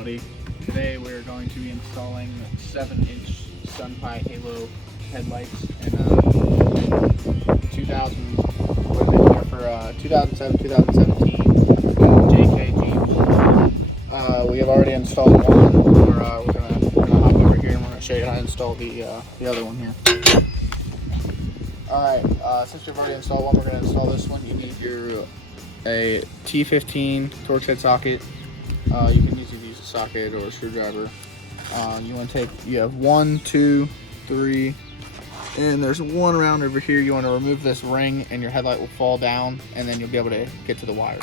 everybody. Today we're going to be installing 7-inch SunPie Halo headlights in 2007-2017 JK Jeep. We have already installed one. We're gonna hop over here and we're gonna show you how to install the other one here. Alright, since we've already installed one, we're gonna install this one. You need a T15 Torx head socket. You can easily use a socket or a screwdriver. You have 1, 2, 3, and there's one around over here. You want to remove this ring and your headlight will fall down, and then you'll be able to get to the wires.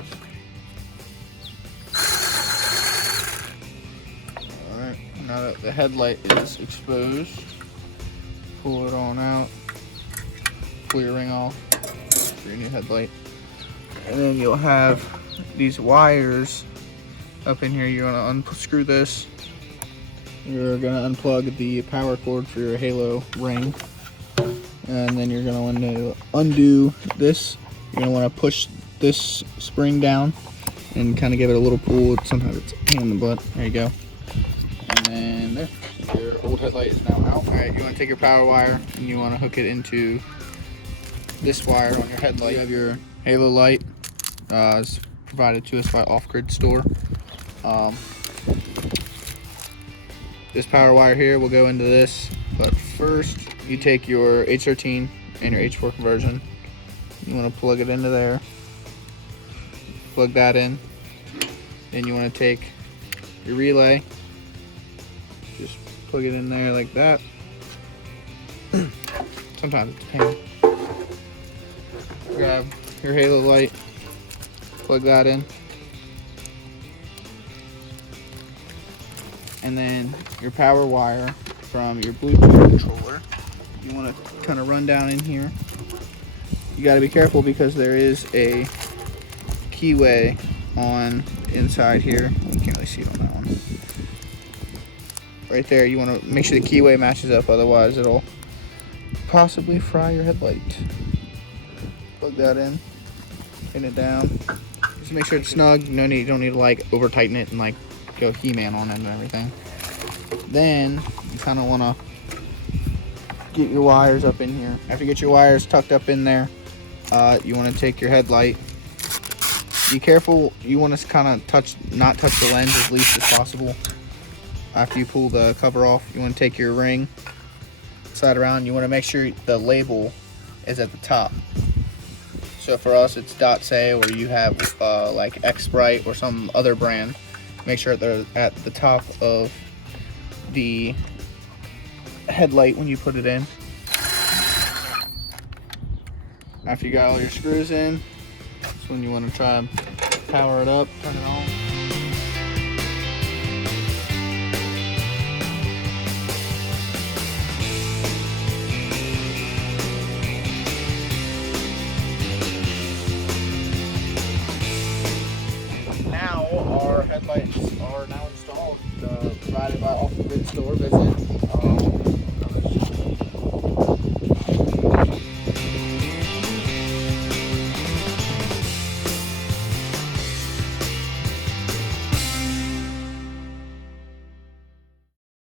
Alright, now that the headlight is exposed, pull it on out, pull your ring off for your new headlight, and then you'll have these wires up in here. You're going to unscrew this. You're going to unplug the power cord for your Halo ring, and then you're going to want to undo this. You're going to want to push this spring down and kind of give it a little pull. Sometimes it's a pain in the butt. There you go. And then there, your old headlight is now out. Alright, you want to take your power wire and you want to hook it into this wire on your headlight. You have your Halo light. It's provided to us by OffGrid store. This power wire here will go into this, but first you take your H13 and your H4 conversion. You want to plug it into there, plug that in. Then you want to take your relay, just plug it in there like that. Sometimes it's a pain. Grab your Halo light, plug that in, and then your power wire from your Bluetooth controller, you want to kind of run down in here. You got to be careful because there is a keyway on inside here. You can't really see it on that one. Right there, you want to make sure the keyway matches up, otherwise it'll possibly fry your headlight. Plug that in, pin it down. Just make sure it's snug. You don't need to like over tighten it and like go He-Man on it and everything. Then you kind of want to get your wires up in here. After you get your wires tucked up in there, you want to take your headlight. Be careful. You want to kind of not touch the lens as least as possible. After you pull the cover off, you want to take your ring, slide around. You want to make sure the label is at the top. So for us, it's .say, or you have like X-Brite or some other brand. Make sure they're at the top of the headlight when you put it in. After you got all your screws in, that's when you want to try and power it up, turn it on. Our headlights are now installed, provided by OffGrid store. Visit